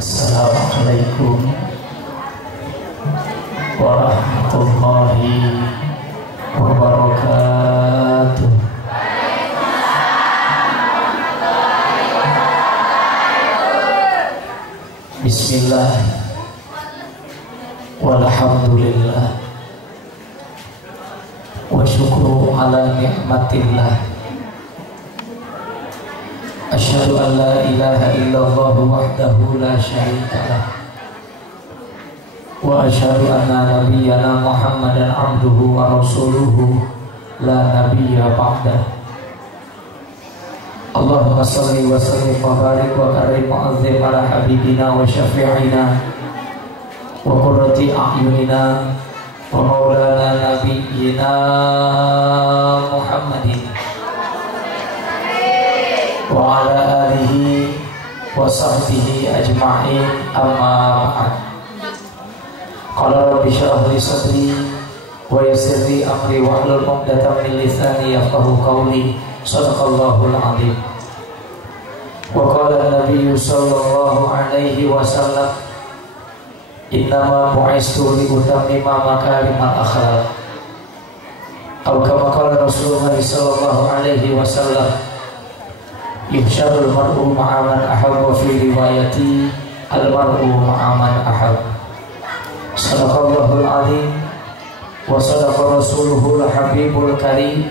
Assalamualaikum warahmatullahi wabarakatuh. Bismillah walhamdulillah wa syukru ala ni'matillah. Asyhadu an la ilaha illallah wahdahu la syarika lah wa asyhadu anna nabiyyana Muhammadan abduhu wa rasuluhu la nabiyya ba'dah. Allahumma shalli wa sallim wa barik wa karim wa azim ala habibina wa syafi'ina wa qurrati a'yunina wa maulana nabiyyina Muhammadin wa ala alihi wa sahbihi ajma'in, amma ba'd. Qala rabbi shrah li sadri wa yassir li amri wahlul 'uqdatam min lisani yafqahu qawli. Shadaqallahul 'azim. Wa qala an-nabiy sallallahu alaihi wasallam, innama bu'istu li utammima makarimal akhlaq. Atau kama qala Rasulullah sallallahu alaihi wasallam, yuhsyarul mar'u ma'a man ahabba fi riwayati al-mar'u ma'a man ahab. Sadaqallahul 'azim wa sadaqa rasuluhul habibul karim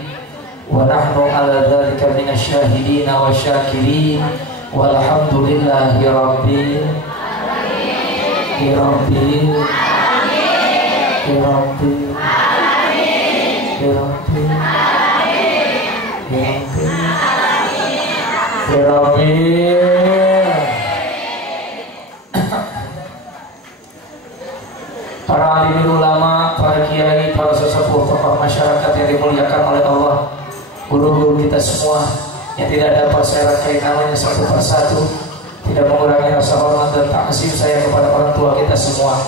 wa nahnu ala dzalika minasy syahidin wa syakirin walhamdulillahi rabbil alamin. Para alimin ulama, para kiai, para sesepuh, tokoh masyarakat yang dimuliakan oleh Allah, guru-guru kita semua yang tidak dapat saya rangkai namanya satu persatu, tidak mengurangi rasa hormat dan ta'zim saya kepada orang tua kita semua.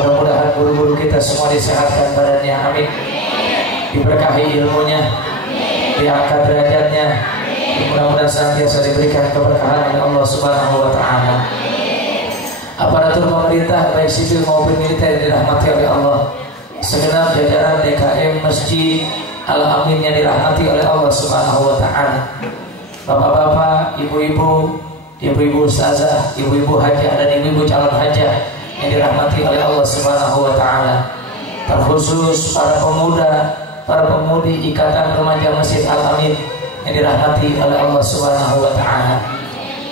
Mudah-mudahan guru-guru kita semua disehatkan badannya, amin. Diberkahi ilmunya, diangkat derajatnya, mudah-mudahan senantiasa diberikan keberkahan oleh Allah Subhanahu wa Ta'ala. Aparatur pemerintah baik sipil maupun militer yang dirahmati oleh Allah, segenap jajaran DKM Masjid Al-Amin yang dirahmati oleh Allah Subhanahu wa Ta'ala, bapak-bapak, ibu-ibu, ibu-ibu ustazah, ibu-ibu hajah dan ibu-ibu calon hajah yang dirahmati oleh Allah Subhanahu wa Ta'ala, terkhusus para pemuda, para pemudi Ikatan Remaja Masjid Al-Amin yang dirahmati oleh Allah Subhanahu wa Ta'ala.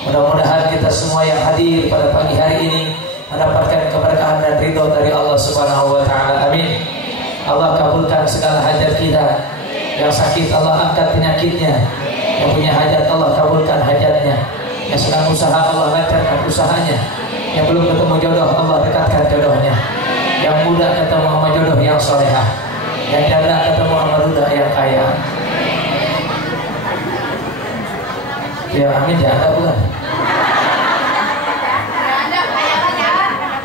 Mudah-mudahan kita semua yang hadir pada pagi hari ini mendapatkan keberkahan dan ridho dari Allah Subhanahu wa Ta'ala, amin. Allah kabulkan segala hajat kita. Yang sakit Allah angkat penyakitnya, yang punya hajat Allah kabulkan hajatnya, yang sedang usaha Allah lancarkan usahanya, yang belum ketemu jodoh Allah dekatkan jodohnya, yang muda ketemu sama jodoh yang solehah, yang janda ketemu sama duda yang kaya. Ya amin, janda bukan?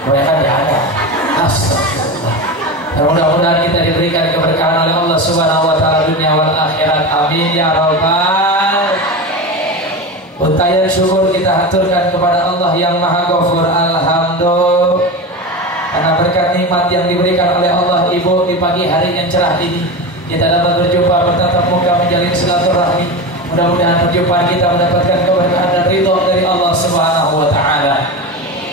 Kebanyakan janda. Astagfirullah. Dan mudah-mudahan kita diberikan keberkahan oleh Allah Subhanahu wa Ta'ala dunia wal akhirat, amin ya rabbal. Untayan syukur kita haturkan kepada Allah yang Maha Ghafur, alhamdulillah. Karena berkat nikmat yang diberikan oleh Allah ibu di pagi hari yang cerah ini, kita dapat berjumpa bertatap muka menjalin silaturahmi. Mudah-mudahan perjumpaan kita mendapatkan keberkahan dan ridho dari Allah Subhanahu wa Ta'ala.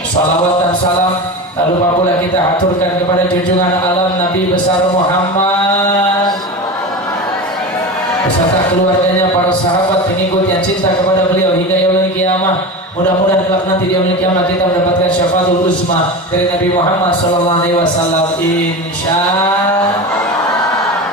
Salawat dan salam tak lupa pula kita aturkan kepada junjungan alam Nabi besar Muhammad beserta keluarganya, para sahabat pengikut yang cinta kepada beliau hingga yaumil qiyamah. Mudah-mudahan kelak nanti di yaumil qiyamah kita mendapatkan syafaatul uzma dari Nabi Muhammad sallallahu alaihi wasallam, insyaallah.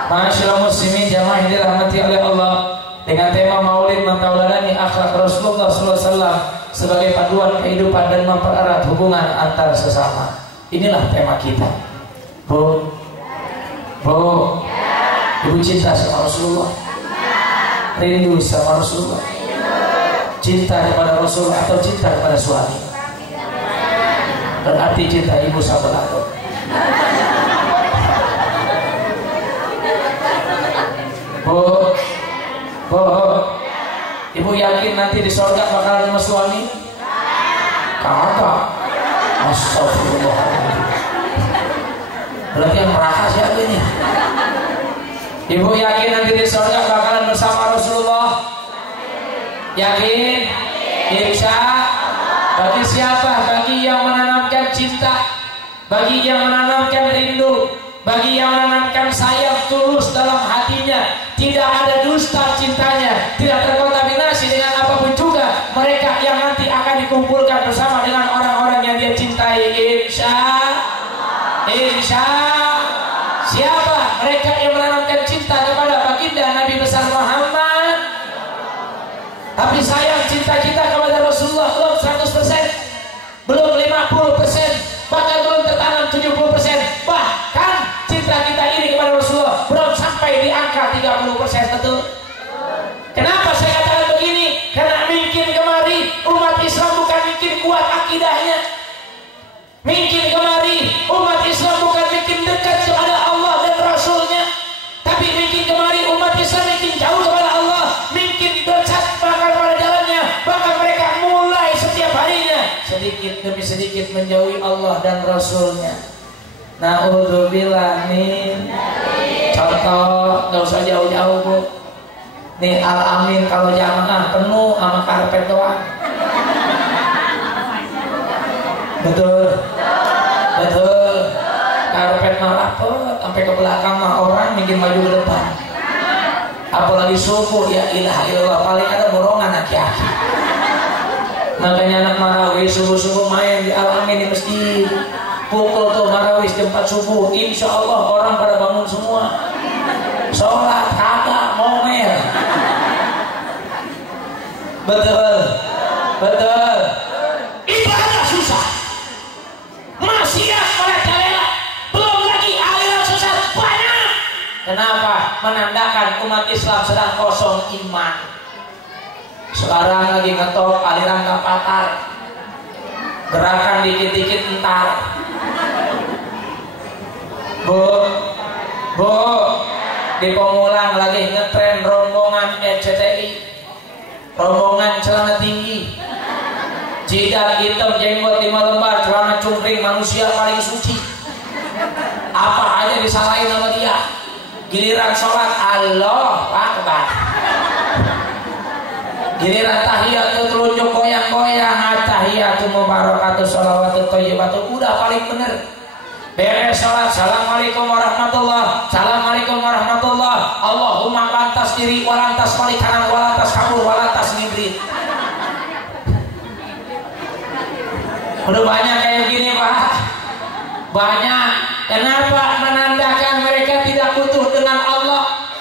Masyaallah muslimin jamaah yang dirahmati oleh Allah, dengan tema Maulid mentauladani akhlak Rasulullah sallallahu alaihi wasallam sebagai panduan kehidupan dan mempererat hubungan antar sesama. Inilah tema kita. Bu, ibu cinta sama Rasulullah, rindu sama Rasulullah, cinta kepada Rasul atau cinta kepada suami? Berarti cinta ibu sama aku. Bu, ibu yakin nanti di surga bakalan sama suami? Kagak. Astagfirullahaladzim. Berarti yang neraka siapa ini? Ibu yakin nanti di surga bakalan bersama Rasulullah? Yakin? Insya. Bagi siapa? Bagi yang menanamkan cinta, bagi yang menanamkan rindu, bagi yang menanamkan sayang tulus dalam hatinya, tidak ada dusta cintanya, tidak terkontaminasi dengan apapun juga. Mereka yang nanti akan dikumpulkan bersama dengan orang-orang yang dia cintai. Insya. Siapa? Mereka yang menanamkan cinta kepada baginda Nabi besar Muhammad. Tapi sayang cinta kita kepada Rasulullah belum 100%, belum 50%, bahkan belum tertanam 70%. Bahkan cinta kita ini kepada Rasulullah belum sampai di angka 30%. Betul? Kenapa saya katakan begini? Karena mungkin kemari umat Islam bukan mungkin kuat akidahnya, mungkin kemari umat Islam bukan mungkin dekat kepada Allah dan Rasulnya, tapi mungkin kemari umat Islam mungkin jauh kepada Allah, mungkin dekat bahkan pada jalannya, bahkan mereka mulai setiap harinya sedikit demi sedikit menjauhi Allah dan Rasulnya. Na'udzubillah min. Contoh, nggak usah jauh-jauh Bu. Nih Al-Amin kalau jamaah penuh sama karpet doang. Betul. Betul. Karpet malah sampai ke belakang mah orang mungkin maju ke depan. Apalagi subuh, ya ilaha illallah, paling ada borongan aki-aki. Makanya anak Marawis subuh-subuh main di Al-Amin di masjid. Pukul tuh Marawis jam 4 subuh, insya Allah orang pada bangun semua. Sholat kagak ngomel. Betul. Betul. Ibadah susah, maksiat merajalela, belum lagi aliran sesat banyak. Kenapa? Menandakan umat Islam sedang kosong iman. Sekarang lagi ngetop aliran kapatar, gerakan dikit-dikit entar. Bu, di Pemulang lagi ngetren rombongan RCTI, rombongan celana tinggi, jidat hitam, jenggot 5 lembar, celana cungkring, manusia paling suci. Apa aja disalahin sama dia. Giliran sholat Allah Akbar, giliran tahiyat telunjuk goyang-goyang, tahiyatu mubarakatuh sholawatu thayyibatu, udah paling bener. Beres sholat, assalamualaikum warahmatullah, assalamualaikum warahmatullah, Allahumma lantas diri, walantas balik kanan, walantas kabur, walantas nibrit. Udah banyak kayak gini Pak, banyak. Kenapa? Menandakan mereka tidak butuh dengan Allah.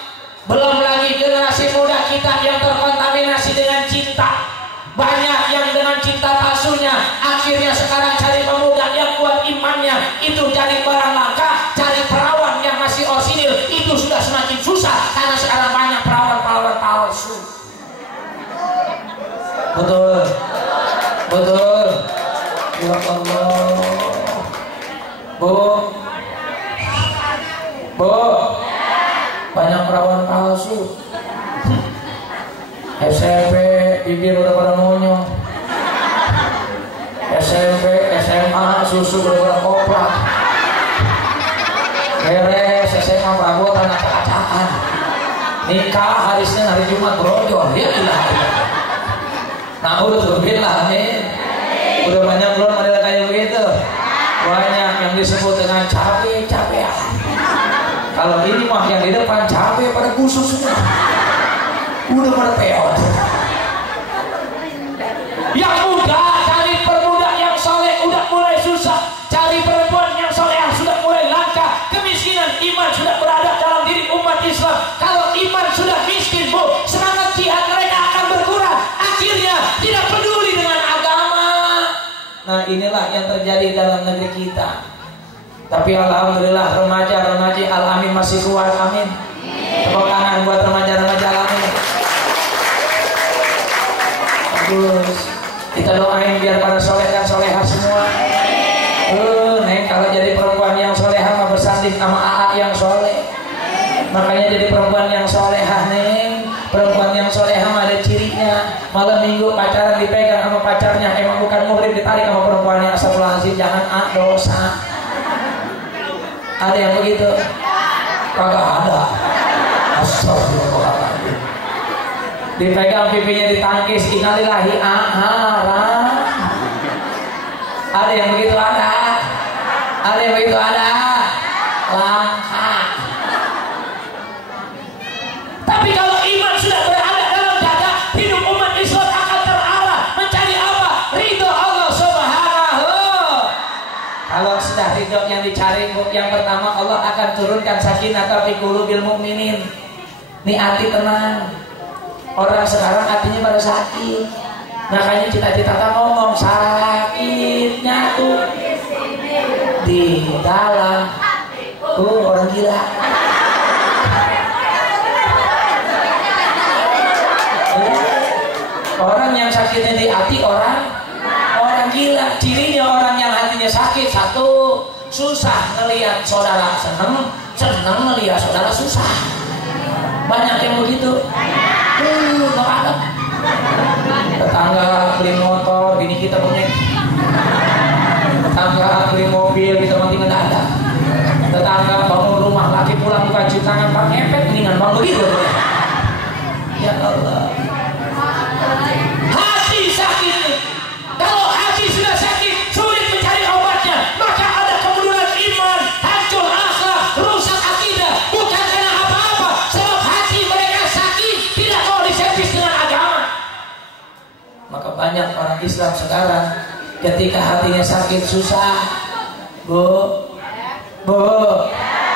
Belum lagi generasi muda kita yang terkontaminasi dengan cinta. Banyak yang dengan cinta palsunya, akhirnya sekarang cari pemuda yang kuat imannya itu jadi barang langka, cari perawan yang masih orsinil itu sudah semakin susah karena sekarang banyak perawan-perawan palsu. Betul. Betul. Ya Allah. Bu, banyak perawan palsu. SMP bibir udah pada monyong, SMP SMA susu udah pada koprak, beres SMA perabotan acak-acakan, nikah hari Senin hari Jumat brojol, ya ilah. Nah udah nih, udah banyak belum ada kayak begitu, banyak yang disebut dengan cabe-cabean. Kalau ini mah yang di depan cabe pada busuk semua, udah pada peot. Yang muda cari pemuda yang soleh udah mulai susah, cari perempuan yang soleh sudah mulai langka. Kemiskinan iman sudah berada dalam diri umat Islam. Kalau iman sudah miskin Bu, semangat jihad mereka akan berkurang, akhirnya tidak peduli dengan agama. Nah inilah yang terjadi dalam negeri kita. Tapi alhamdulillah remaja-remaji Al-Amin masih kuat, amin. Tepuk tangan buat remaja-remaja Al-Amin. Bagus. Kita doain biar pada soleh dan solehah semua. Neng kalau jadi perempuan yang solehah mah bersanding sama AA yang soleh. Makanya jadi perempuan yang solehah Neng. Perempuan yang solehah mah ada cirinya misalnya malam minggu pacaran dipegang sama pacarnya, emang bukan muhrim ditarik sama perempuannya, astagfirullahaladzim, jangan dosa. Ada yang begitu? Kagak ada. Astagfirullahaladzim. Dipegang pipinya ditangkis, innalillahi haram. Ada yang begitu? Ada yang begitu? Langka. Tapi kalau iman sudah berada dalam dada, hidup umat Islam akan terarah mencari apa? Ridho Allah Subhanahu. Kalau sudah ridho yang dicari, yang pertama Allah akan turunkan sakinah fi qulubil mu'minin. Nih hati tenang. Orang sekarang hatinya pada sakit. Makanya cita-cita ngomong sakitnya tuh di dalam. Orang gila. Orang yang sakitnya di hati orang gila. Cirinya orang yang hatinya sakit, satu, susah ngelihat saudara seneng ngelihat saudara susah. Banyak yang begitu. Ada tetangga beli motor, bini kita punya. Tetangga beli mobil, kita mati nggak ada. Tetangga bangun rumah, laki pulang buka cuci tangan pakai ngepet, mendingan bangun begitu. Ya Allah. Hati sakit nih. Kalau hati sudah sakit, sulit mencari obatnya, maka ada kemunduran iman, hancur akhlak, rusak akidah. Bukan karena apa-apa, sebab hati mereka sakit, tidak mau diservis dengan agama. Maka banyak orang Islam sekarang ketika hatinya sakit susah, Bu.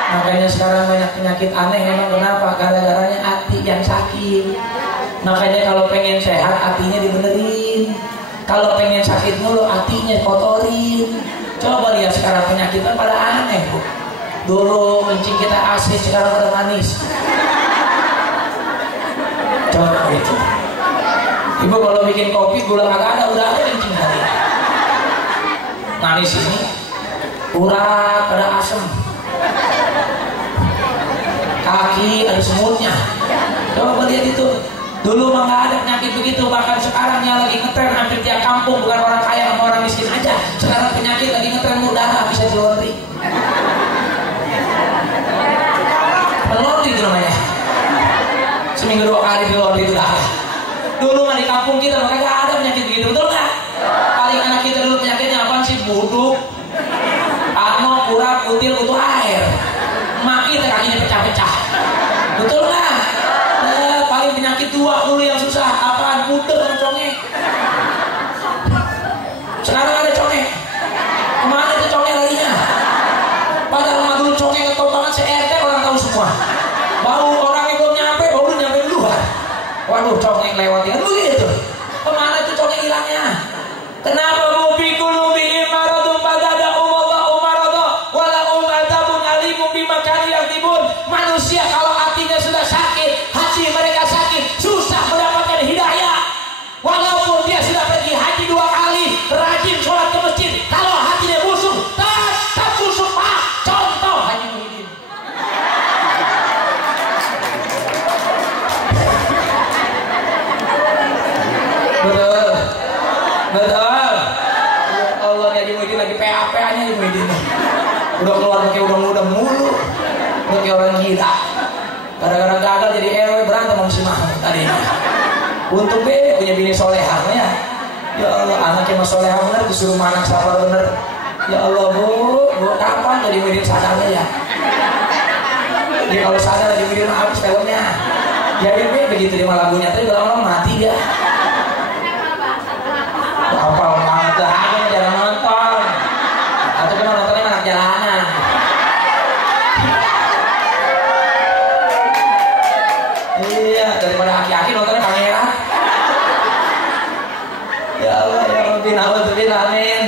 Makanya sekarang banyak penyakit aneh. Emang kenapa? Gara-garanya hati yang sakit. Makanya kalau pengen sehat hatinya dibenerin. Kalau pengen sakit mulu hatinya kotorin. Coba lihat sekarang penyakitnya pada aneh, Bu. Dulu kencing kita asin, sekarang pada manis. Coba itu. Ibu kalau bikin kopi gula kagak ada, udah ada kencing tadi. Manis ini urat, ada asam. Kaki ada semutnya. Coba lihat itu. Dulu mah nggak ada penyakit begitu. Bahkan sekarang yang lagi ngetren hampir tiap kampung, bukan orang kaya sama orang miskin aja. Sekarang penyakit lagi ngetren udara bisa dilonti. Melonti itu namanya. Seminggu 2 kali dilonti itu dah. Dulu mah di kampung kita mah nggak ada penyakit begitu, betul nggak? Paling anak kita dulu penyakitnya apa sih? Buduk, pano, urat, kutil, butuh air. Mak kita kakinya pecah-pecah, betul nggak? Paling penyakit tua dulu yang susah, apaan? Pudel dan congek. Sekarang ada congek. Kemana itu congek larinya? Padahal mah dulu congek ngetop banget, CRT orang tahu semua. Bau orangnya belum nyampe, bau lu nyampe duluan. Waduh, congek lewat ya, begitu. Kemana itu congek hilangnya? Kenapa mubi qulubihim maradun fazadahum Allahu marada wa lahum adzabun alimun bima kanu yaktubun. Manusia kalau hatinya sudah sakit, hati mereka sakit, susah mendapatkan hidayah. Walaupun dia sudah pergi haji 2 kali, rajin sholat ke masjid, kalau hatinya busuk, tetap busuk, Pak. Contoh Haji Muhyiddin. Betul. Allah, Haji Muhyiddin lagi PA-PA-nya Haji Muhyiddin. Udah keluar pakai udang-udang mulu. Udah kayak orang gila. Kadang-kadang gagal jadi RW, berantem sama si Mahmud tadi. Untung be punya bini solehah ya. Ya Allah, anaknya mas solehah bener, disuruh anak sabar bener. Ya Allah, bu kapan Haji Muhyiddin sadarnya ya? Dia kalau sadar Haji Muhyiddin habis filmnya. Jadi be begitu dia lagunya tadi lama-lama mati dia. Apa banget dah, aku mau jalan nonton. Atau kan nontonnya anak jalanan. Iya, daripada aki-aki nontonnya pangeran. Ya Allah, ya Rabbi, na'udzubillah, amin.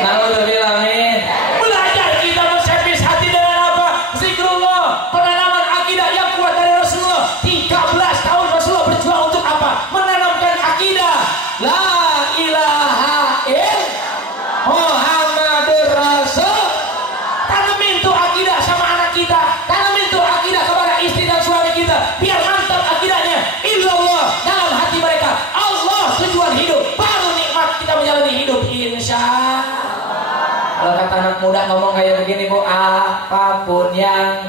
Na'udzubillah, amin. Belajar kita menservis hati dengan apa? Zikrullah, penanaman akidah yang kuat dari Rasulullah. 13 tahun Rasulullah berjuang untuk apa? Menanamkan akidah. La ilaha illallah Muhammadur Rasul. Tanamin tuh akidah sama anak kita, tanamin tuh akidah kepada istri dan suami kita, biar mantap akidahnya. Illallah dalam hati mereka. anak muda ngomong kayak begini Bu, apapun yang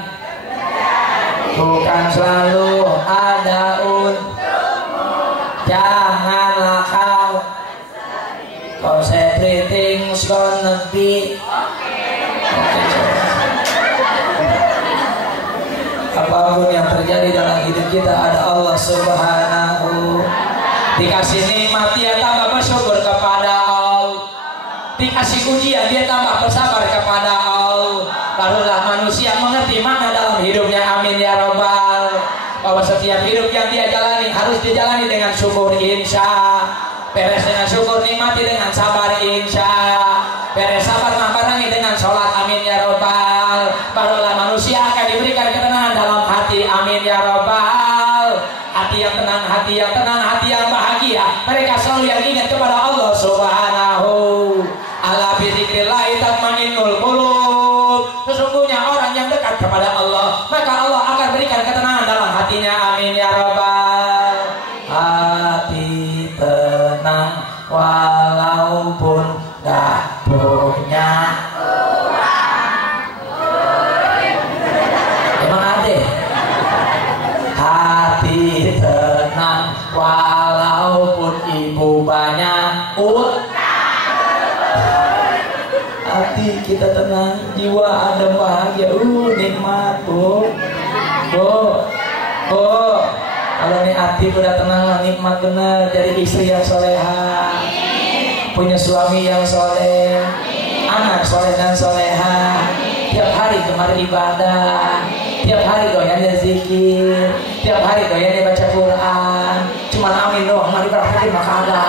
bukan selalu ada janganlah kau everything's gonna be apapun yang terjadi dalam hidup kita ada Allah Subhanahu. Dikasih nikmat dia tambah bersyukur kepada Allah, dikasih ujian dia tambah bersabar kepada Allah. Barulah manusia mengerti makna dalam hidupnya. Amin ya Rabbal. Bahwa setiap hidup yang dia jalani harus dijalani dengan syukur insya. Beres dengan syukur, nikmati dengan sabar insya. Beres sabar, barengi dengan sholat. Amin ya Rabbal. Barulah manusia akan diberikan ketenangan dalam hati. Amin ya Rabbal. Hati yang tenang, hati yang tenang, hati yang bahagia. Mereka selalu yang ingat kepada Allah Subhanahu. Ala bi dzikrillah tatmainnul qulub. Sesungguhnya orang yang dekat kepada Allah, maka Allah akan berikan ketenangan dalam hatinya. Amin ya Rabbal. Hati tenang walaupun gak punya emang ada. Hati tenang walaupun ibu banyak hati kita tenang, jiwa ada bahagia, nikmat Bu. Kalau nih hati udah tenang, nikmat bener. Jadi istri yang soleha, punya suami yang soleh, anak soleh dan soleha, tiap hari kemarin ibadah, tiap hari doyannya zikir, tiap hari doyannya baca Quran. Cuman amin doang, mari berhati maka ada.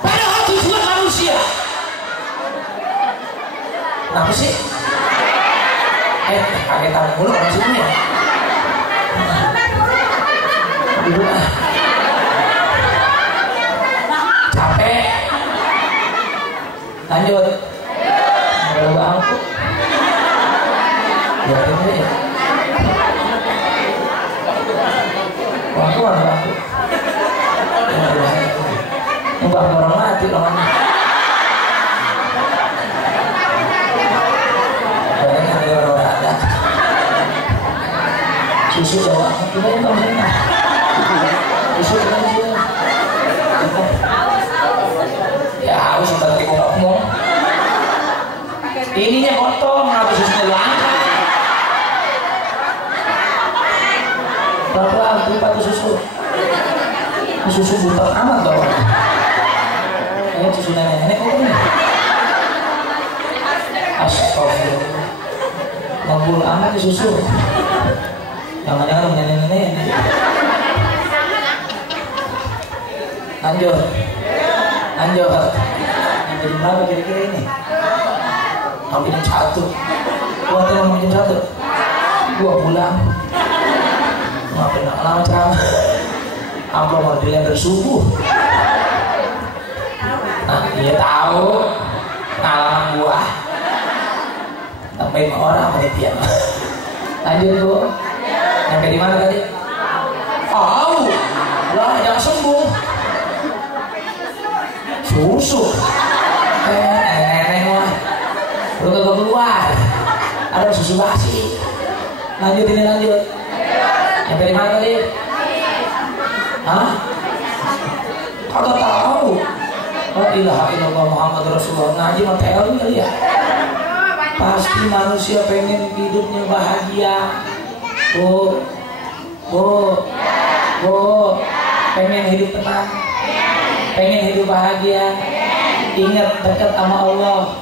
Padahal tujuan manusia kenapa sih? Kagetan mulu maksudnya. Duduk ah. Capek. Lanjut. Ada bangku. Lihatin deh ya. Bangku ada bangku. Mbak orang mati orang. Susu Jawa, kita yang tahu sana. Susu aja. Ya harus seperti ngomong. Ininya kotor, ngapa susunya langka? Berapa tempat susu? Susu buta amat bawa. Ini susu nenek-nenek kok ini. Astagfirullah. Ngabul amat susu. Jangan-jangan punya nenek-nenek. Lanjut. Yang jadi berapa kira-kira ini? Hampir 1. Gua tadi mau jam 1. Gua pulang. Maafin lama ceramah. Amplop mau dilempar subuh. Nah, dia tahu pengalaman gua. Sampai 5 orang panitia. Lanjut Bu. Sampai di mana tadi? Tahu. Lah jangan sembuh. Susu. Nenek mah. Lu kagak keluar. Ada susu basi. Lanjut. Sampai di mana tadi? Hah? Kagak tahu. La ilaha illallah Muhammad Rasulullah. Ngaji mah teori kali ya. Pasti manusia pengen hidupnya bahagia. Bu, pengen hidup tenang, pengen hidup bahagia, ingat dekat sama Allah.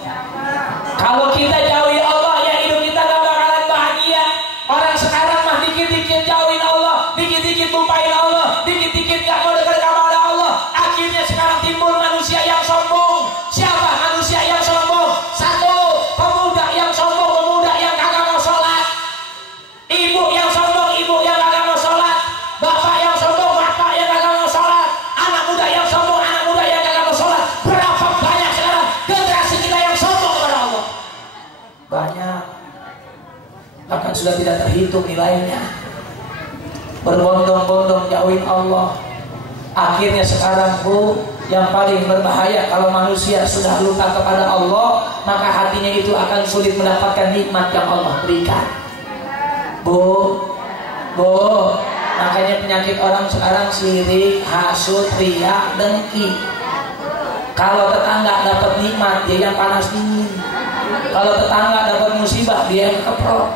Kalau kita jauhi Allah, ya hidup kita gak bakalan bahagia. Orang sekarang mah dikit-dikit jauhin Allah, dikit-dikit lupain Allah, dikit-dikit gak mau dekat kepada Allah. Akhirnya sekarang timbul manusia yang sombong. Siapa manusia yang sombong? Satu, pemuda yang sombong, pemuda yang kagak mau sholat. Ibu yang sombong, ibu yang kagak mau sholat. Bapak yang sombong, bapak yang kagak mau sholat. Anak muda yang sombong, anak muda yang kagak mau sholat. Berapa banyak sekarang generasi kita yang sombong kepada Allah? Banyak. Bahkan sudah tidak terhitung nilainya. Berbondong-bondong jauhin Allah. Akhirnya sekarang Bu, Yang paling berbahaya kalau manusia sudah lupa kepada Allah, maka hatinya itu akan sulit mendapatkan nikmat yang Allah berikan. Bu, makanya penyakit orang sekarang sirik, hasud, riya, dengki. Kalau tetangga dapat nikmat, dia yang panas dingin. Kalau tetangga dapat musibah, dia yang keprot.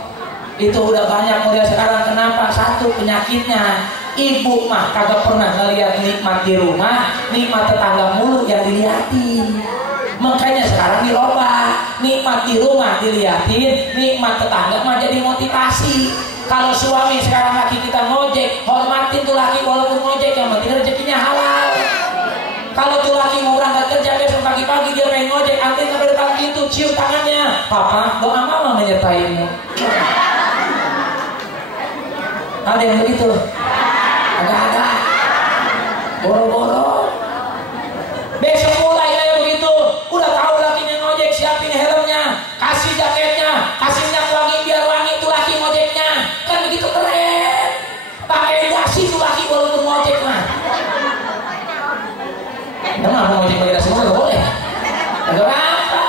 Itu udah banyak model sekarang. Kenapa? Satu penyakitnya, ibu mah kagak pernah ngeliat nikmat di rumah, nikmat tetangga mulu yang diliatin. Makanya sekarang dirubah, nikmat di rumah diliatin, nikmat tetangga mah jadi motivasi. Kalau suami sekarang laki kita ngojek, hormatin tuh laki walaupun ngojek, yang penting rezekinya halal. Kalau tuh laki mau berangkat kerja besok pagi-pagi dia main ngojek, antin sampai depan pintu, cium tangannya, papa doa mama menyertaimu. Ada yang begitu? Agak-agak boro-boro. Besok mulai kayak begitu. Udah tahu lakinya ngojek, siapin helmnya, kasih jaketnya, kasih minyak wangi biar wangi tuh laki ngojeknya. Kan begitu keren. Pakai dasi tuh laki walaupun ngojek mah. Emang mau ngojek pakai dasi semua nggak boleh. Agak apa?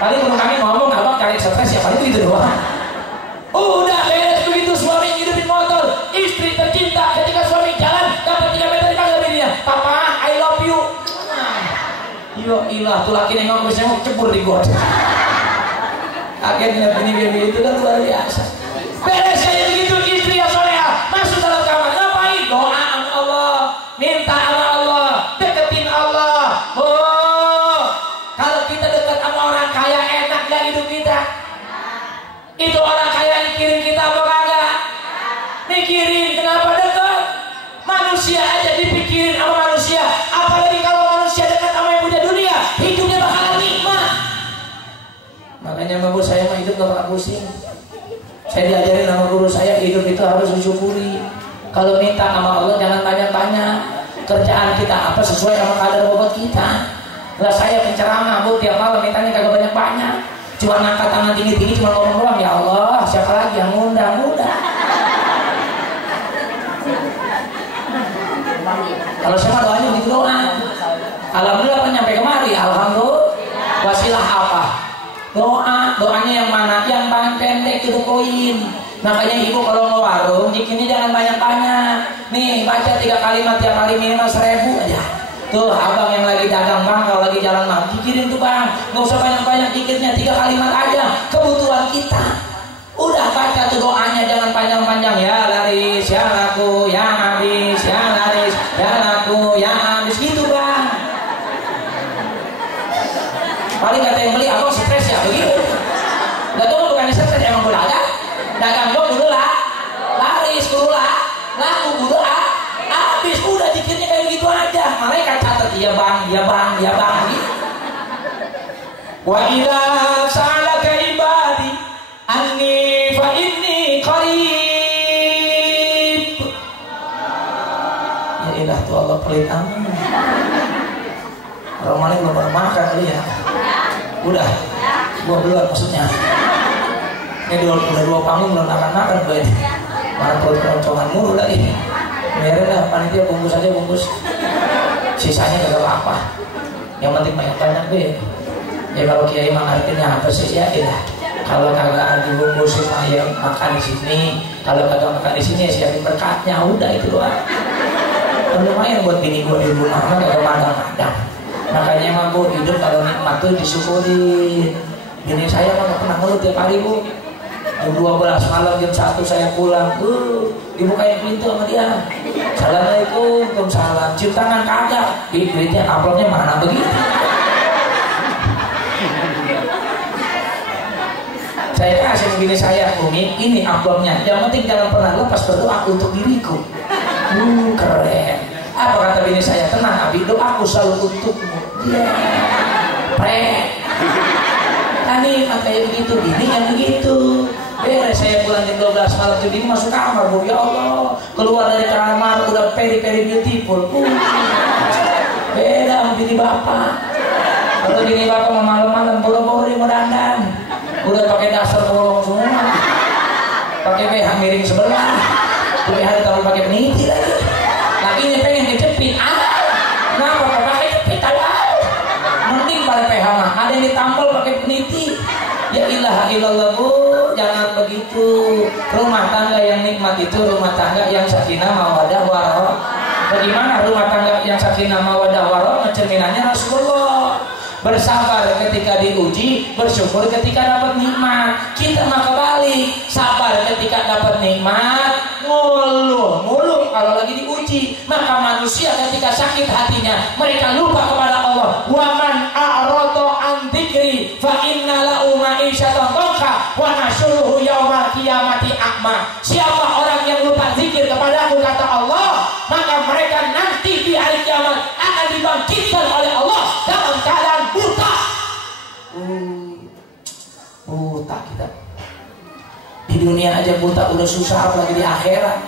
Paling kalau kami ngomong abang cari stres ya paling begitu doang. Udah beres begitu suami ngidupin motor, istri tercinta ketika suami jalan dapat 3 meter panggil dirinya, papa I love you. Yo ilah tuh laki nengok bisa cebur di got. Akhirnya bini itu kan luar biasa. Beres saya begitu istri yang soleha masuk dalam kamar ngapain? Doa sama Allah, minta sama Allah, deketin Allah. Oh, kalau kita dekat sama orang kaya enak gak hidup kita? Itu orang kaya mikirin kita apa kagak? Mikirin kenapa dekat? Manusia aja dipikirin sama manusia, apalagi kalau manusia dekat sama yang punya dunia, hidupnya bakalan nikmat. Makanya bagus saya mah hidup gak bakal pusing. Saya diajarin sama guru saya, hidup itu harus disyukuri. Kalau minta sama Allah jangan banyak-banyak. Kerjaan kita apa sesuai sama kadar bobot kita. Lah saya penceramah bu, tiap malam mintanya kagak banyak-banyak. Cuma ngangkat tangan tinggi-tinggi, cuma ngomong doang, ya Allah, siapa lagi yang ngundang-ngundang? Kalau saya doanya begitu doang. Alhamdulillah kan nyampe kemari, alhamdulillah. Wasilah apa? Doanya yang mana? Yang paling pendek itu koin. Makanya ibu kalau mau warung, jikinnya jangan banyak-banyak. Nih, baca 3 kalimat tiap hari minimal 1000 aja. Tuh abang yang lagi dagang bang, kalau lagi jalan bang, dikirim tuh bang, nggak usah banyak-banyak, dikitnya 3 kalimat aja, kebutuhan kita. Udah baca tuh doanya, jangan panjang-panjang. Ya laris, ya laku, ya habis, ya laris, ya laku, ya habis, gitu bang. Paling kata yang beli, abang stres ya begitu. Gak tuh bukan stres, emang gue dagang gue dulu lah, laris dulu lah, laku dulu lah. Habis udah dikirnya kayak gitu aja. Malaikat catat ya bang, ya bang, ya bang. Wa idza sa'alaka ibadi anni fa inni qarib. Ya ilah tuh Allah pelit amat. Orang maling belum pernah makan kali ya. Udah, gua belum maksudnya. Ini dua panggung belum makan gue. Mana perut keroncongan mulu lagi. Biarin lah, panitia bungkus aja bungkus. Sisanya gak apa-apa. Yang penting banyak-banyak deh. Ya kalau kiai mah artinya apa sih ya lah. Kalau kagak dibungkusin ya makan di sini. Kalau kagak makan di sini ya siapin berkatnya. Udah itu doang. Lumayan buat bini gue di rumah mah kagak madang-madang. Makanya emang bu hidup kalau nikmat tuh disyukurin. Bini saya mah gak pernah ngeluh tiap hari bu. Jam 12 malam jam 1 saya pulang. Dibukain pintu sama dia. Assalamualaikum, waalaikumsalam. Cium tangan kagak. Duitnya amplopnya mana begitu? Saya kasih begini saya, Umi, ini amplopnya. Yang penting jangan pernah lepas berdoa untuk diriku. Keren. Apa kata bini saya? Tenang, Abi, doaku selalu untukmu. Kami kayak begitu, bini yang begitu. Beres saya pulang jam 12 malam tuh bini masuk kamar, bu, ya Allah, keluar dari kamar udah peri-peri beautiful. Beda sama bini bapak. Kalau bini bapak mau malam-malam boro-boro dia mau dandan, udah pakai dasar bolong semua, pakai BH miring sebelah, BH ditambah pakai peniti lagi. Lakinya pengen kejepit, kenapa pakai jepit? Tapi ilaha illallah Bu, jangan begitu. Rumah tangga yang nikmat itu rumah tangga yang sakinah mawaddah warahmah. Bagaimana rumah tangga yang sakinah mawaddah warahmah? Cerminannya Rasulullah. Bersabar ketika diuji, bersyukur ketika dapat nikmat. Kita mah kebalik, sabar ketika dapat nikmat, ngeluh kalau lagi diuji. Maka manusia ketika sakit hatinya, mereka lupa kepada Allah. Waman a'rada an dzikri fa inna lahu ma'isyatan dhanka wa nahsyuruhu yaumal qiyamati a'ma. Siapa orang yang lupa zikir kepadaku, kata Allah, maka mereka nanti di hari kiamat akan dibangkitkan oleh Allah dalam keadaan buta. Buta kita. Di dunia aja buta udah susah, apalagi di akhirat.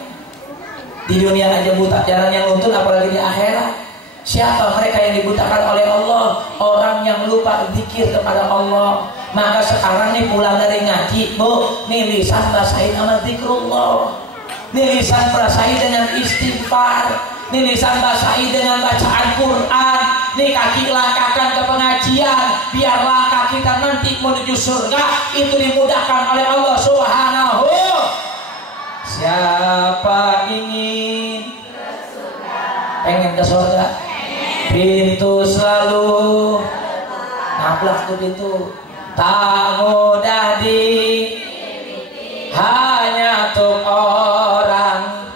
Di dunia aja buta, jalan yang nuntun, apalagi di akhirat. Siapa mereka yang dibutakan oleh Allah? Orang yang lupa zikir kepada Allah. Maka sekarang nih pulang dari ngaji, Bu, nih lisan basahin sama zikrullah, nih lisan basahin dengan istighfar, nih lisan basahin dengan bacaan Quran, nih kaki langkahkan ke pengajian, biar langkah kita nanti menuju surga itu dimudahkan oleh Allah Subhanahu. Siapa ingin pengen ke surga? Pintu selalu nablak tuh pintu, tak mudah hanya untuk orang.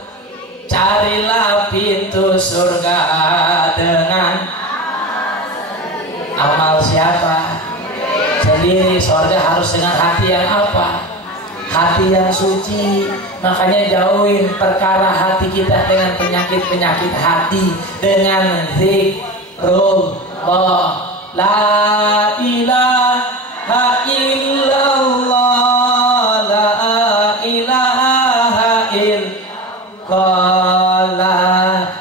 Carilah pintu surga dengan amal siapa? Sendiri. Surga harus dengan hati yang apa? Hati yang suci. Makanya jauhin perkara hati kita dengan penyakit-penyakit hati dengan zikrullah. La ilaha illallah, la ilaha illallah, la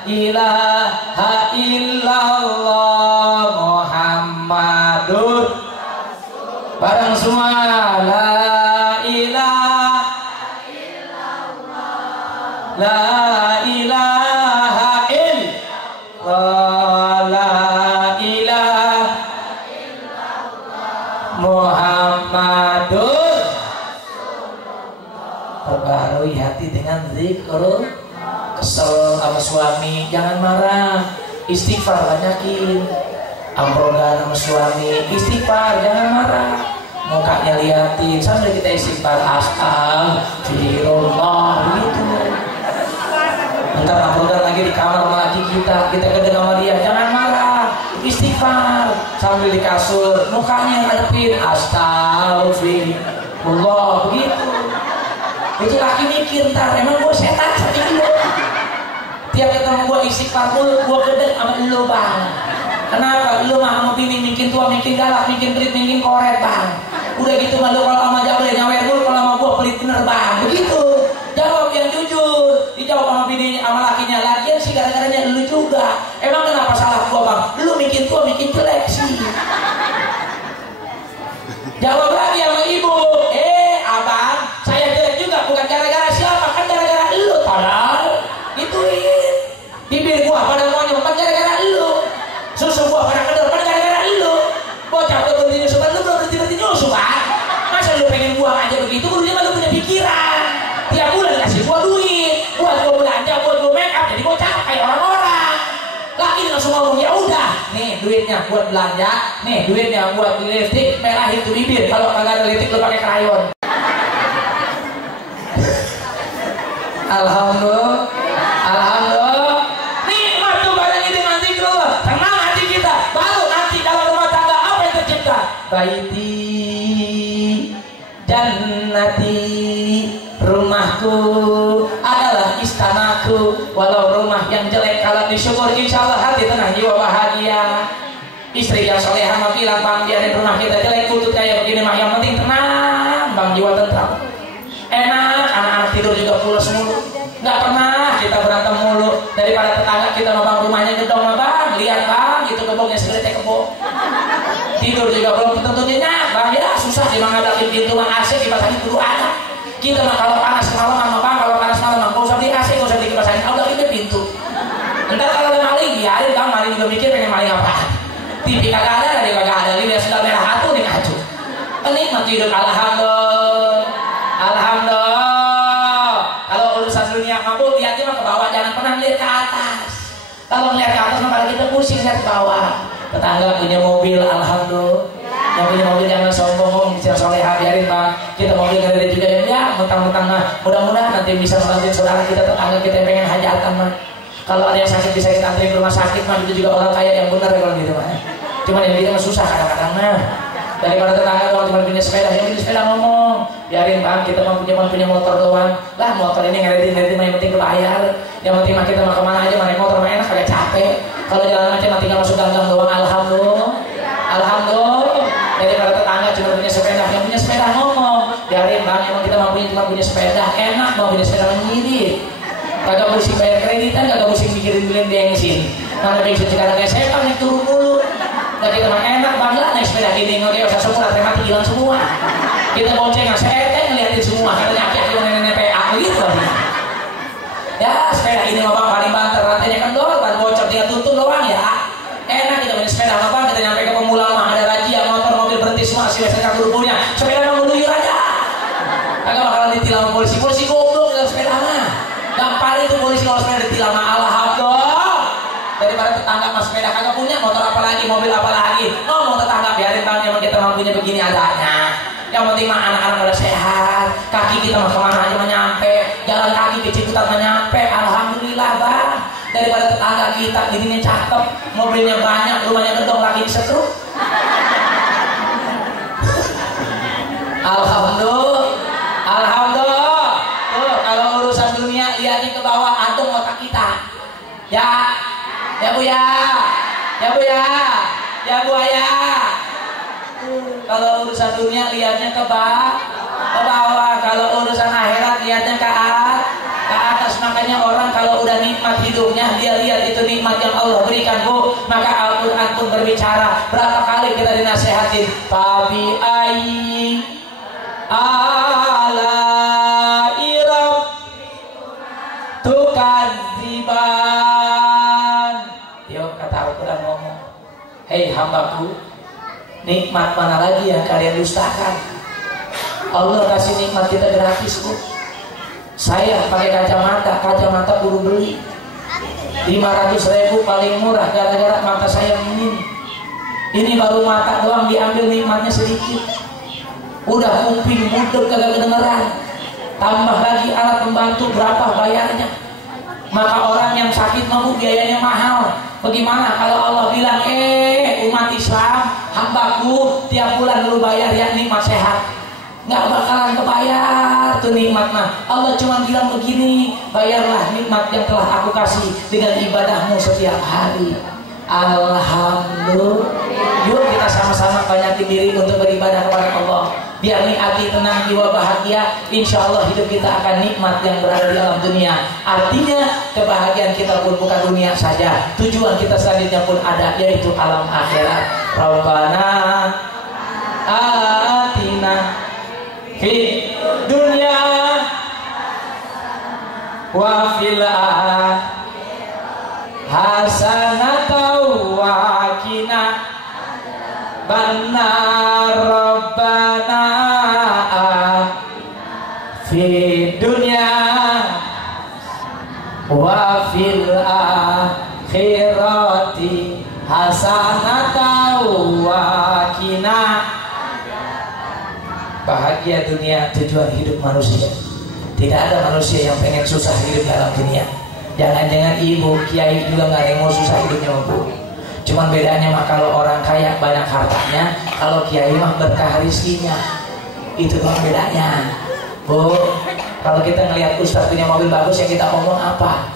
ilaha illallah, Muhammadur Rasulullah. Bareng semua, la la ilaha illallah, la ilaha illallah, Muhammadur Rasulullah. Perbarui hati dengan zikrul. Kesel sama suami, jangan marah, istighfar banyakin. Amrogan sama suami, istighfar, jangan marah. Mukanya liatin sambil kita istighfar, astagfirullah, begitu. Ntar amrogan lagi di kamar lagi kita kedengar sama dia, jangan marah, istighfar. Sambil di kasur, mukanya ngadepin, astagfirullah, begitu. Itu laki mikir, ntar emang gue setan sakit lu. Tiap ketemu gue istighfar mulu, gue gede sama lu bang. Kenapa? Lu mah sama bini makin tua, makin galak, makin pelit, makin koret bang. Udah gitu mah lu kalau sama jauh udah nyawer mulu, kalau sama gue pelit bener bang. Begitu. Jawab yang jujur. Dijawab sama bini sama lakinya, lakian sih gara-garanya lu juga. Emang kenapa salah gua bang? Lu makin tua makin jelek sih. Jawab lagi sama ibu, abang, saya jelek juga bukan gara-gara siapa, kan gara-gara lu. Tolong gituin. Bibir gua pada monyong kan gara-gara lu. Susu gua pada kedel kan gara-gara lu. Bocah lu berhenti nyusu kan, lu belum berhenti nyusu kan? Masa lu pengen buang aja begitu? Lu dia malu punya pikiran. Tiap bulan kasih gua duit, buat gua belanja, buat gua make up, jadi gua cakep kayak orang-orang. Laki langsung ngomong, ya udah, nih duitnya buat belanja, nih duitnya buat beli lipstik, merahin tuh bibir. Kalau kagak ada lipstik lu pakai krayon. Alhamdulillah, alhamdulillah. Nikmat tuh barang ini nanti keluar, tenang hati kita. Baru nanti dalam rumah tangga apa yang tercipta? Baiti jannati, rumahku adalah istanaku. Walau rumah yang jelek, kalau disyukur insya Allah hati tenang, jiwa bahagia. Istri yang solehah mah bilang, bang biarin rumah kita jelek kutut kayak begini mah, yang penting tenang bang, jiwa tentram. Enak, anak-anak tidur juga pulas mulu, nggak pernah kita berantem mulu. Daripada tetangga kita mah bang rumahnya gedong mah bang, lihat bang itu kebongnya segeretek kebong. Tidur juga belum tentu nyenyak bang, ya susah di mengadakan pintu mah AC kipas angin kudu ada. Kita mah kalau panas malam sama bang, kalau panas malam bang, nggak usah di AC, nggak usah di kipas angin, udah kita pintu. Ntar kalau ada maling, biarin bang, maling juga mikir pengen maling apa. TV kagak ada, dari kagak ada, lihat sudah merah hatu nih ngacu. Penikmat hidup alhamdulillah. kalau lihat ke atas maka kita pusing lihat ke bawah. Tetangga punya mobil, alhamdulillah. Yang punya mobil jangan sombong, jangan soleha, biarin Bang. Kita mobil ada juga ya, mentang-mentang mudah-mudahan nanti bisa membantu saudara kita, tetangga kita yang pengen hajatan mah. Kalau ada yang sakit bisa kita anterin ke rumah sakit mah, itu juga orang kaya yang benar kalau gitu mah. Cuman yang kita mah susah kadang-kadang mah. Daripada tetangga kalau cuma punya sepeda, yang punya sepeda ngomong, biarin Bang, kita mah punya motor doang. Lah motor ini ngeredin mah yang penting bayar. Yang penting mah kita mah kemana aja, naik motor mah enak, kagak capek. Kalau jalan macam tinggal masuk gang doang, alhamdulillah. Alhamdulillah. Daripada tetangga cuma punya sepeda, yang punya sepeda ngomong, biarin Bang, emang kita mah cuma punya sepeda, enak mau punya sepeda mengirit. Kagak mesti bayar kreditan, kagak mesti mikirin beli bensin. Mana bensin sekarang kayak setan yang turun dulu. Jadi kita mah enak bangga naik sepeda gini, nggak usah semua, mati hilang semua. Kita boncengan, saya ngeliatin semua, katanya aki-aki nenek PA gitu. Ya sepeda ini mah Bang paling banter, rantainya kan doang, ban bocor tinggal tuntun doang ya. Enak kita punya sepeda apa Bang, kita nyampe ke Pemulang mah ada razia motor mobil berhenti semua, si biasanya guru-gurunya sepeda mah meluyur aja. Kagak bakalan ditilang polisi goblok dalam sepeda mah. Gampang itu polisi kalau sepeda ditilang mah, alhamdulillah. Daripada tetangga mas sepeda kagak punya, motor apa lagi, mobil apa lagi, ngomong tetangga biarin Bang, emang kita mampunya begini adanya. Yang penting mah anak-anak pada sehat, kaki kita mah kemana aja mah nyampe, jalan kaki ke Ciputat mah nyampe, alhamdulillah Bang. Daripada tetangga kita dirinya cakep, mobilnya banyak, rumahnya gedong, lagi disetruk. Alhamdulillah, alhamdulillah. Tuh kalau urusan dunia lihatin ke bawah, antum otak kita. Ya Bu ya, ya Bu ya, ya Bu ya. Kalau urusan dunia lihatnya ke bawah, kalau urusan akhirat lihatnya ke atas. Makanya orang kalau udah nikmat hidupnya, dia lihat itu nikmat yang Allah berikan Bu. Maka Al-Quran pun berbicara, berapa kali kita dinasehatin, Fabi ayyi ala irab tukadziban. Yuk kata Al-Quran ngomong, hei hambaku, nikmat mana lagi yang kalian dustakan? Allah kasih nikmat kita gratis Bu. Saya pakai kacamata buru beli 500.000 paling murah, gara-gara mata saya ini baru mata doang diambil, nikmatnya sedikit, udah kuping budek kagak kedengeran, tambah lagi alat pembantu berapa bayarnya. Maka orang yang sakit mau biayanya mahal. Bagaimana kalau Allah bilang, umat Islam, hambaku tiap bulan lu bayar ya nikmat sehat? Nggak bakalan kebayar tuh nikmat mah. Allah cuma bilang begini, bayarlah nikmat yang telah aku kasih dengan ibadahmu setiap hari. Alhamdulillah. Yuk kita sama-sama banyakin diri untuk beribadah kepada Allah. Biar nih hati tenang, jiwa bahagia. Insya Allah hidup kita akan nikmat yang berada di alam dunia. Artinya kebahagiaan kita pun bukan dunia saja, tujuan kita selanjutnya pun ada, yaitu alam akhirat. Rabbana atina fi dunya wa fil hasanatan wa qina bannar. Rabbana fi dunya wa fil akhirati hasanatan wa qina. Bahagia dunia tujuan hidup manusia. Tidak ada manusia yang pengen susah hidup dalam dunia. Jangan-jangan ibu, kiai juga nggak ada yang mau susah hidupnya Bu. Cuman bedanya mah kalau orang kaya banyak hartanya, kalau kiai mah berkah rezekinya. Itu doang bedanya Bu. Kalau kita ngelihat ustaz punya mobil bagus, yang kita ngomong apa?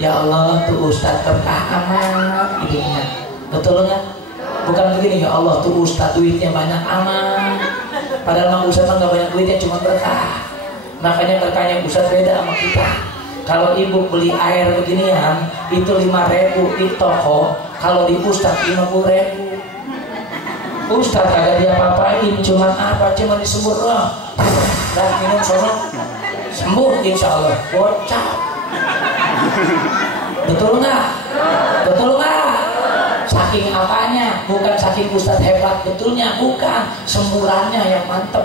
Ya Allah tuh ustaz berkah amat hidupnya. Betul nggak? Bukan begini, ya Allah tuh ustaz duitnya banyak amat. Padahal Mang Ustaz nggak banyak duitnya, cuma berkah. Makanya berkahnya Ustaz beda sama kita. Kalau ibu beli air beginian itu 5.000 di toko, kalau di Ustaz 50.000. Ustaz kagak dia apa-apain, cuman apa? Cuma disebut doang. Dan minum sono sembuh insya Allah. Bocah. Betul nggak? Betul nggak? Saking apanya? Bukan saking Ustaz hebat betulnya, bukan, semburannya yang mantep.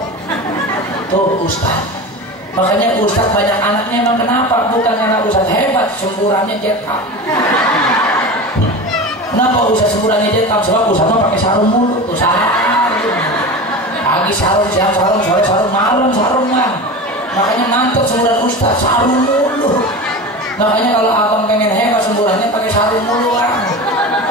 Tuh Ustaz. Makanya Ustaz banyak anaknya emang kenapa? Bukan karena Ustaz hebat, semburannya jekat. Kenapa usah semburan aja? Tahu sebab usah mah pakai sarung mulu, tuh sarung. Pagi sarung, siang sarung, sore sarung, malam sarung bang. Makanya mantap semburan ustaz, sarung mulu. Makanya kalau abang pengen hebat semburannya pakai sarung mulu bang.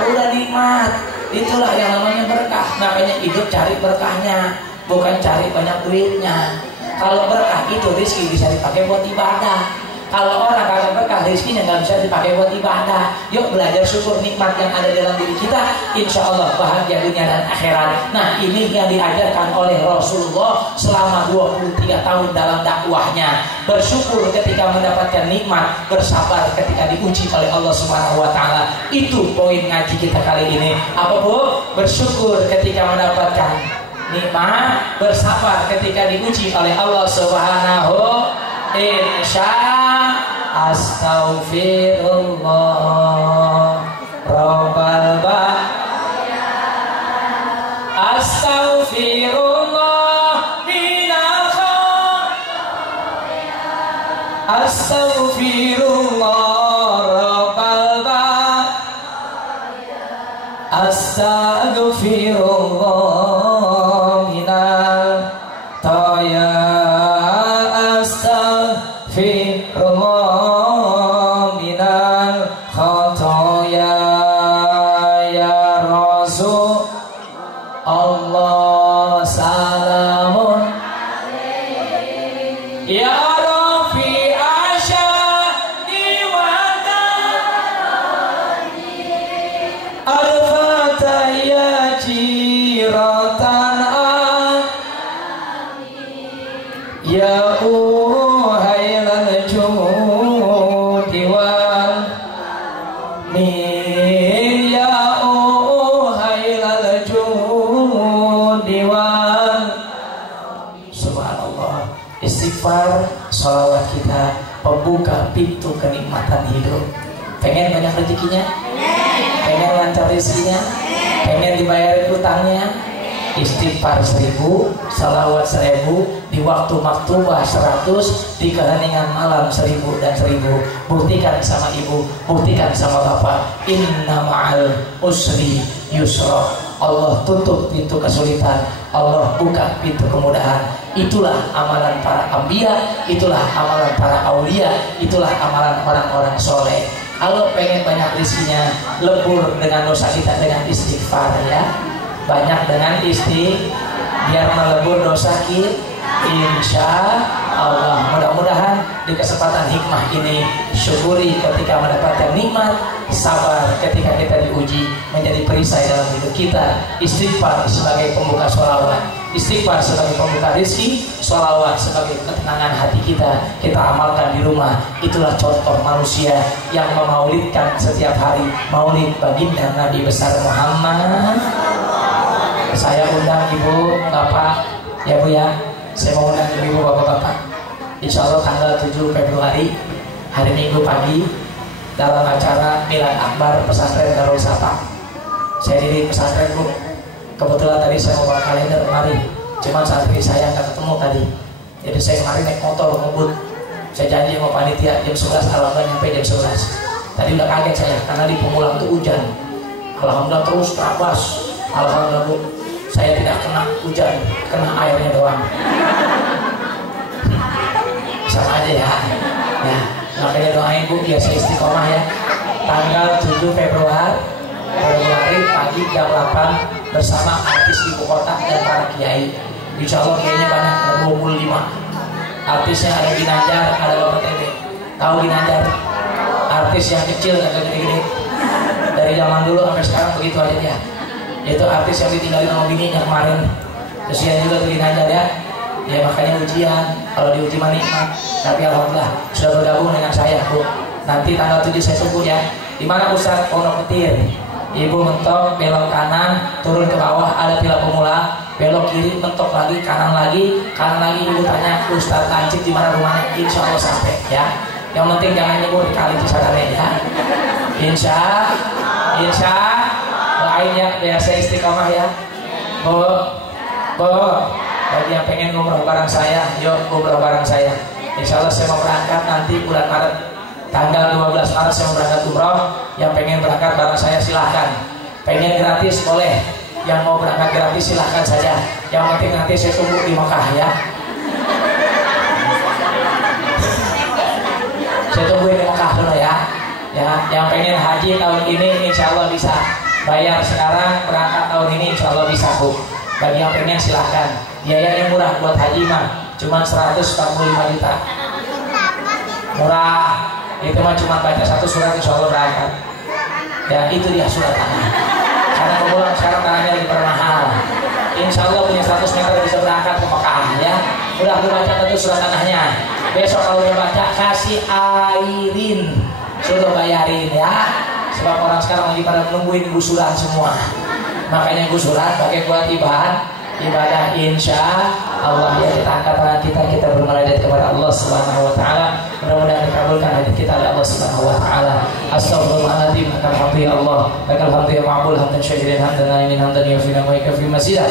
Udah nikmat. Itulah yang namanya berkah. Makanya hidup cari berkahnya, bukan cari banyak duitnya. Kalau berkah itu rezeki bisa dipakai buat ibadah. Kalau orang kagak berkah rezekinya nggak bisa dipakai buat ibadah. Yuk belajar syukur nikmat yang ada dalam diri kita. Insya Allah bahagia dunia dan akhirat. Nah ini yang diajarkan oleh Rasulullah selama 23 tahun dalam dakwahnya. Bersyukur ketika mendapatkan nikmat, bersabar ketika diuji oleh Allah Subhanahu Wa Taala. Itu poin ngaji kita kali ini. Apa bu? Bersyukur ketika mendapatkan nikmat, bersabar ketika diuji oleh Allah Subhanahu. Astaghfirullah Rabbal Astaghfirullah minal khotaya. Astaghfirullah Rabbal Astaghfirullah minal khotaya. Astaghfirullah minal khotaya. Ya Rasul Allah salamun alaihi. Ya Rafi asyadi wa tarani. Al-Fataya jiratan ya salawat kita pembuka pintu kenikmatan hidup. Pengen banyak rezekinya? Pengen lancar rezekinya? Pengen dibayarin utangnya? Istighfar 1000, salawat 1000, di waktu maktubah 100, di keheningan malam 1000 dan 1000. Buktikan sama ibu, buktikan sama bapak. Inna ma'al usri yusra. Allah tutup pintu kesulitan, Allah buka pintu kemudahan. Itulah amalan para anbiya, itulah amalan para aulia, itulah amalan orang-orang soleh. Kalau pengen banyak rezekinya, lebur dengan dosa kita dengan istighfar ya. Banyak dengan biar melebur dosa kita. Insya Allah. Mudah-mudahan di kesempatan hikmah ini syukuri ketika mendapatkan nikmat, sabar ketika kita diuji, menjadi perisai dalam hidup kita. Istighfar sebagai pembuka sholawat, istighfar sebagai pembuka rezeki, sholawat sebagai ketenangan hati kita. Kita amalkan di rumah. Itulah contoh manusia yang memaulidkan setiap hari maulid baginda Nabi besar Muhammad. Saya undang ibu, bapak, ya bu ya. Saya mau undang ibu, bapak-bapak. Insya Allah tanggal 7 Februari hari Minggu pagi dalam acara Milad Akbar Pesantren Darul Safa. Saya diri pesantren bu. Kebetulan tadi saya mau bawa kalender kemari, cuma santri saya nggak ketemu tadi. Jadi saya kemarin naik motor ngebut. Saya janji sama panitia jam 11, alhamdulillah nyampe jam 11. Tadi udah kaget saya karena di Pemulang tuh hujan. Alhamdulillah terus terabas. Alhamdulillah bu, saya tidak kena hujan, kena airnya doang. Sama aja ya. Ya, makanya doain bu biar saya istiqomah ya. Tanggal 7 Februari pagi jam 8 bersama artis ibu kota dan para kiai. Insya Allah kiainya banyak, ada 25. Artisnya ada Ginanjar, ada Bapak TB. Tahu Ginanjar? Artis yang kecil agak gede-gede. Dari zaman dulu sampai sekarang begitu aja dia. Itu artis yang ditinggalin sama bininya kemarin. Kesian juga tuh Ginanjar ya. Ya makanya ujian, kalau diuji mah nikmat. Tapi alhamdulillah sudah bergabung dengan saya bu. Nanti tanggal 7 saya tunggu ya. Di mana Ustadz Pondok Petir? Ibu mentok, belok kanan, turun ke bawah ada Villa Pemula, belok kiri, mentok lagi, kanan lagi ibu tanya Ustadz Lancip di mana rumahnya, insya Allah sampai ya. Yang penting jangan nyebur di kali Cisadane ya. Insya doain ya biar saya istiqomah ya. Bu, bagi yang pengen umroh bareng saya, yuk umroh bareng saya. Insya Allah saya mau berangkat nanti bulan Maret Tanggal 12 Maret saya mau berangkat umroh. Yang pengen berangkat bareng saya silahkan. Pengen gratis boleh. Yang mau berangkat gratis silahkan saja. Yang penting nanti saya tunggu di Mekah ya. Saya tungguin di Mekah dulu ya. Ya, yang pengen haji tahun ini insya Allah bisa. Bayar sekarang, berangkat tahun ini insya Allah bisa Bu. Bagi yang pengen silahkan. Biayanya murah buat haji mah, cuma 145 juta. Murah. Itu mah cuma baca satu surat insya Allah berangkat. Ya itu dia surat tanah. Karena kebetulan sekarang tanahnya lebih mahal. Insya Allah punya 100 meter bisa berangkat ke Mekah ya. Udah dibaca tentu surat tanahnya. Besok kalau udah baca kasih airin, sudah bayarin ya. Sebab orang sekarang lagi pada nungguin gusuran semua. Makanya gusuran pakai buat ibadah insya Allah ya. Kita angkat tangan kita bermunajat kepada Allah Subhanahu wa taala. Mudah-mudahan dikabulkan hajat kita oleh Allah Subhanahu wa taala. Astagfirullahaladzim. Alhamdulillah Allah. Alhamdulillah ma'bul hamdan syakirin hamdan naimin hamdan yafina wa yakfi masidah.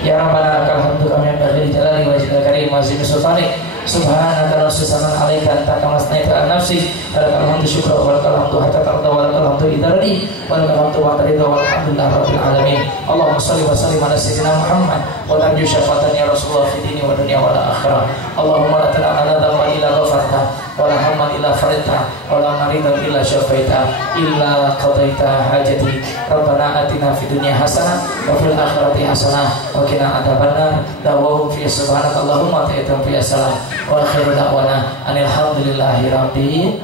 Ya Rabbana lakal hamdu kama yanbaghi li jalali wajhikal karim wa azimi sultanik. Subhanaka la ilaha alaika anta kama asnaita ala nafsi. Lakal hamdu syukra wa lakal hamdu hatta tarda wa lakal hamdu idarani wa lakal hamdu wa tarida wa alhamdulillah rabbil alamin. Allahumma shalli wa sallim ala sayyidina Muhammad wa tarju syafatan ya Rasulullah fi dini wa dunya wa akhirah. Allahumma la tad'ana dhanban illa ghafarta wa la hamman illa faridta wa la maridan illa syafaita illa qadaita hajati. Rabbana atina fid dunya hasanah wa fil akhirati hasanah wa qina adzabannar. Dawahum fi subhanakallahumma wa ta'ala fi salam wa akhiru da'wana alhamdulillahi rabbil